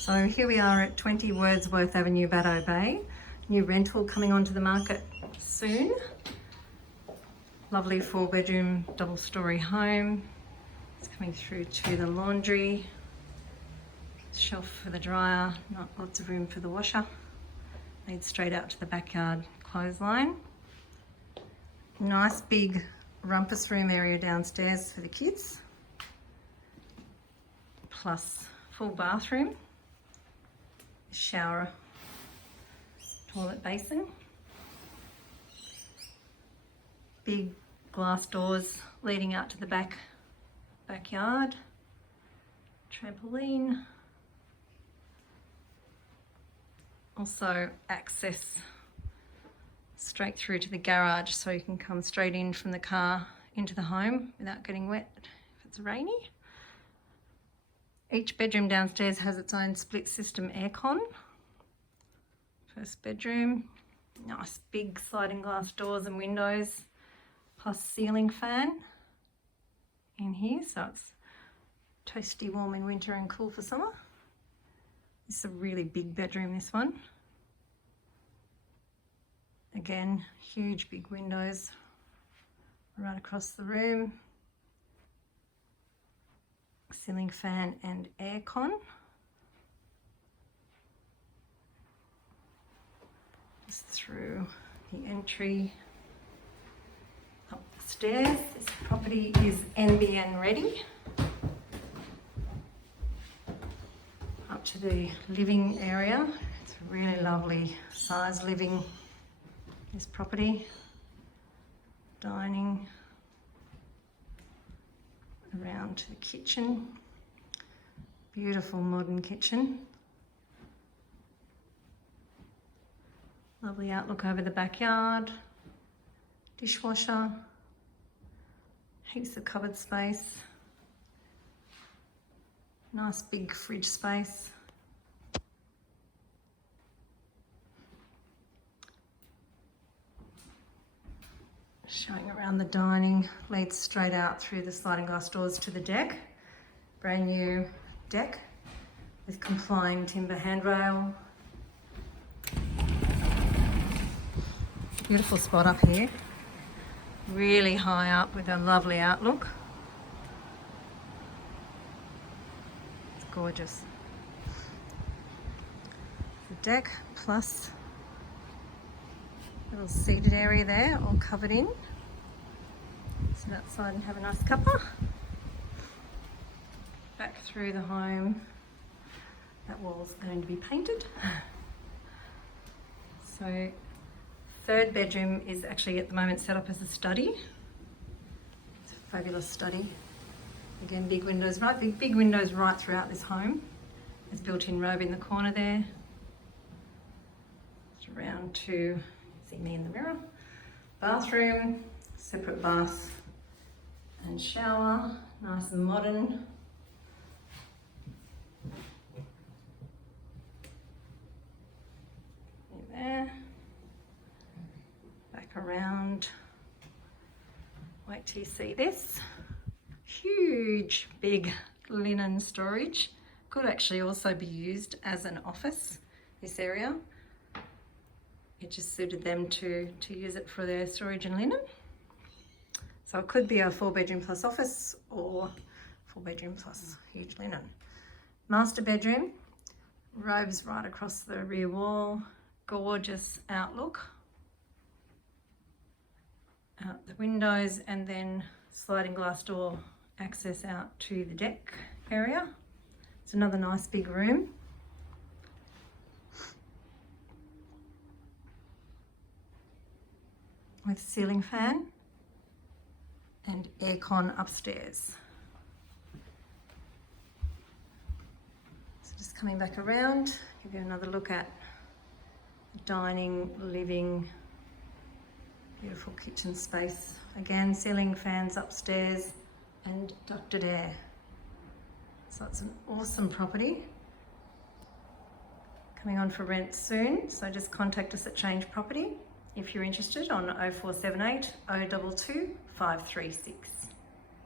So here we are at 20 Wordsworth Ave Bateau Bay. New rental coming onto the market soon. Lovely 4-bedroom double-storey home. It's coming through to the laundry, shelf for the dryer, not lots of room for the washer. Leads straight out to the backyard clothesline. Nice big rumpus room area downstairs for the kids, plus full bathroom, shower, toilet basin, big glass doors leading out to the backyard, trampoline, also access straight through to the garage, so you can come straight in from the car into the home without getting wet if it's rainy. Each bedroom downstairs has its own split system aircon. First bedroom, nice big sliding glass doors and windows, plus ceiling fan in here, so it's toasty warm in winter and cool for summer. This is a really big bedroom, this one. Again, huge big windows right across the room. Ceiling fan and aircon. Just through the entry up the stairs. This property is NBN ready. Up to the living area. It's a really lovely size living, this property. Dining, around to the kitchen. Beautiful modern kitchen. Lovely outlook over the backyard. Dishwasher. Heaps of cupboard space. Nice big fridge space. Showing around the dining, leads straight out through the sliding glass doors to the deck. Brand new deck with complying timber handrail. Beautiful spot up here. Really high up with a lovely outlook. It's gorgeous. The deck plus little seated area there, all covered in. Sit outside and have a nice cuppa. Back through the home. That wall's going to be painted. So, third bedroom is actually at the moment set up as a study. It's a fabulous study. Again, big windows right throughout this home. There's built-in robe in the corner there. Just around to see me in the mirror. Bathroom, separate bath and shower, nice and modern. There. Back around. Wait till you see this. Huge, big linen storage. Could actually also be used as an office, this area. It just suited them to use it for their storage and linen. So it could be a 4-bedroom plus office or 4-bedroom plus huge linen. Master bedroom, robes right across the rear wall, gorgeous outlook. Out the windows, and then sliding glass door access out to the deck area. It's another nice big room. With ceiling fan and aircon upstairs. So just coming back around, give you another look at dining, living, beautiful kitchen space. Again, ceiling fans upstairs and ducted air. So it's an awesome property. Coming on for rent soon, so just contact us at Change Property if you're interested on 0478 022 536.